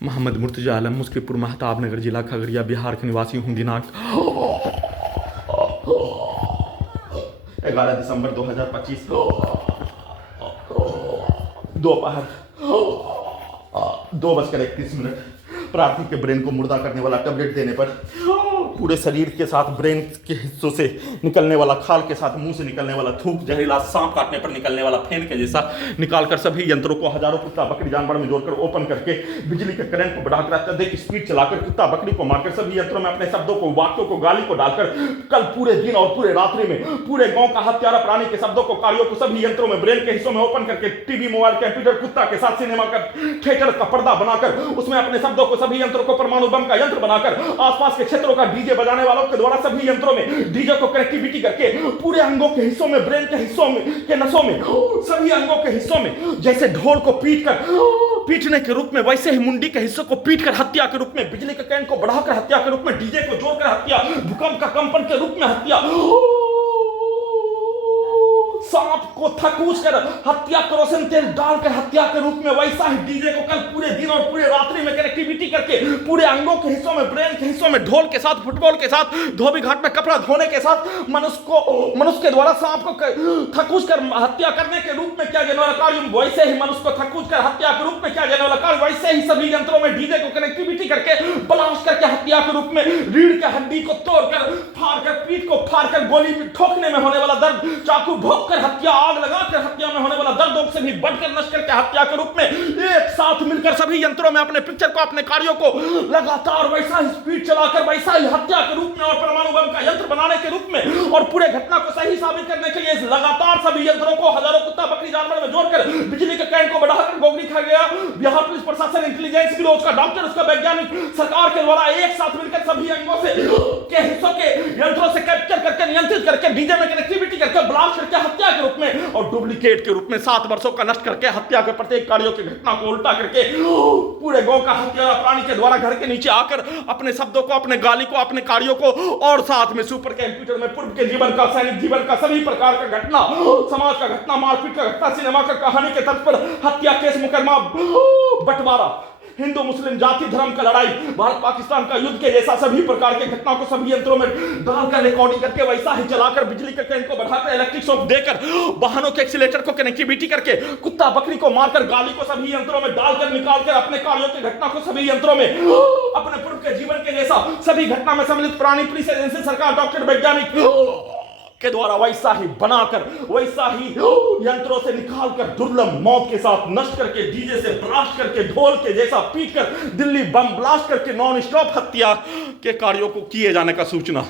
मोहम्मद मुर्तजा आलम, मुस्किपुर महताब नगर, जिला खगड़िया, बिहार के निवासी हूँ। दिनांक 11 दिसंबर 2025 दोपहर 2:31। प्रार्थी के ब्रेन को मुर्दा करने वाला टैबलेट देने पर पूरे शरीर के साथ ब्रेन के हिस्सों से निकलने वाला खाल के साथ मुंह से निकलने वाला थूक, जहरीला सांप काटने पर निकलने वाला फेन के जैसा निकालकर सभी यंत्रों को हजारों कुत्ता बकरी जानवर में जोड़कर ओपन करके बिजली के करंट को बढ़ाकर अत्यधिक स्पीड चलाकर कुत्ता बकरी को मारकर सभी यंत्रों में अपने शब्दों को, वाक्यों को, गाली को डालकर कल पूरे दिन और पूरे रात्रि में पूरे गांव का हत्यारा प्राणी के शब्दों को, कार्यों को सभी यंत्रों में ब्रेन के हिस्सों में ओपन करके टीवी, मोबाइल, कंप्यूटर, कुत्ता के साथ सिनेमा का थिएटर का पर्दा बनाकर उसमें अपने शब्दों को, सभी यंत्रों को परमाणु बम का यंत्र बनाकर आसपास के क्षेत्रों का डीजे बजाने वालों के द्वारा सभी यंत्रों में डीजे को कनेक्टिविटी करके पूरे अंगों के हिस्सों में, ब्रेन के हिस्सों में, के नसों में, सभी अंगों के हिस्सों में जैसे ढोल को पीटने के रूप में वैसे ही मुंडी के हिस्सों को पीटकर हत्या के रूप में, बिजली के करंट को बढ़ाकर हत्या के रूप में, डीजे को जोड़कर हत्या, भूकंप का कंपन के रूप में हत्या, सांप को थकूच कर हत्या, केरोसिन तेल डालकर हत्या के रूप में, वैसा ही डीजे को कल पूरे दिन और पूरे रात्रि में कनेक्टिविटी करके पूरे अंगों के हिस्सों में, ब्रेन के हिस्सों में, ढोल के साथ, फुटबॉल के साथ, धोबी घाट में कपड़ा धोने के साथ मनुष्य के द्वारा सांप को थकूच कर हत्या करने के रूप में किया जाने वाला कार्य, वैसे ही मनुष्य को थकूच कर हत्या के रूप में किया जाने वाला कार्य, वैसे ही सभी यंत्रों में डीजे को कनेक्टिविटी करके ब्लास्ट करके हत्या के रूप में, रीढ़ की हड्डी को तोड़कर, फाड़कर, पीठ को फाड़कर, गोली में ठोकने में होने वाला दर्द, चाकू भोंककर हत्या, आग लगाकर हत्या में होने वाला दर्दों से भी बढ़कर नष्ट करके हत्या के रूप में एक साथ मिलकर सभी यंत्रों में अपने पिक्चर को, अपने कार्यों को लगातार वैसा ही स्पीड चलाकर वैसा ही हत्या के रूप में और परमाणु बम का यंत्र बनाने के रूप में और पूरे घटना को सही साबित करने के लिए लगातार सभी यंत्रों को हजारों कुत्ता बकरी जानवर में जोड़कर बिजली के करंट को बढ़ाकर गोगरी खा गया। बिहार पुलिस प्रशासन, इंटेलिजेंस ब्यूरो, उसका डॉक्टर, उसका वैज्ञानिक, सरकार के द्वारा एक साथ मिलकर सभी अंगों से के हिस्सों के यंत्रों से कैप्चर करके, नियंत्रित करके, डीजे में कनेक्टिविटी करके ब्लास्ट करके हत्या के रूप में और डुप्लीकेट के रूप में 7 वर्षों का नष्ट करके हत्या के प्रत्येक कार्यों की घटना को उल्टा करके पूरे गांव का हत्यारा प्राणी के द्वारा घर के नीचे आकर अपने शब्दों को, अपने गाली को, अपने कार्यों को और साथ में सुपर कंप्यूटर में पूर्व के जीवन का, सैनिक जीवन का, सभी प्रकार का घटना, समाज का घटना, मारपीट का घटना, सिनेमा का कहानी के तर्ज पर हत्या, केस, मुकदमा, बंटवारा, हिंदू मुस्लिम जाति धर्म का लड़ाई, भारत पाकिस्तान का युद्ध के जैसा सभी प्रकार के घटना को सभी यंत्रों में डालकर रिकॉर्डिंग करके वैसा ही चलाकर बिजली के करंट को बढ़ाकर इलेक्ट्रिक शॉक देकर वाहनों के एक्सीलेटर को कनेक्टिविटी करके कुत्ता बकरी को मारकर गाली को सभी यंत्रों में डालकर निकालकर अपने कार्यों की घटना को सभी यंत्रों में अपने पूर्व के जीवन के जैसा सभी घटना में सम्मिलित प्राणी, पुलिस एजेंसी, सरकार, डॉक्टर, वैज्ञानिक के द्वारा वैसा ही बनाकर वैसा ही यंत्रों से निकालकर दुर्लभ मौत के साथ नष्ट करके, डीजे से ब्लास्ट करके, ढोल के जैसा पीट कर, दिल्ली बम ब्लास्ट करके नॉन स्टॉप हत्या के कार्यों को किए जाने का सूचना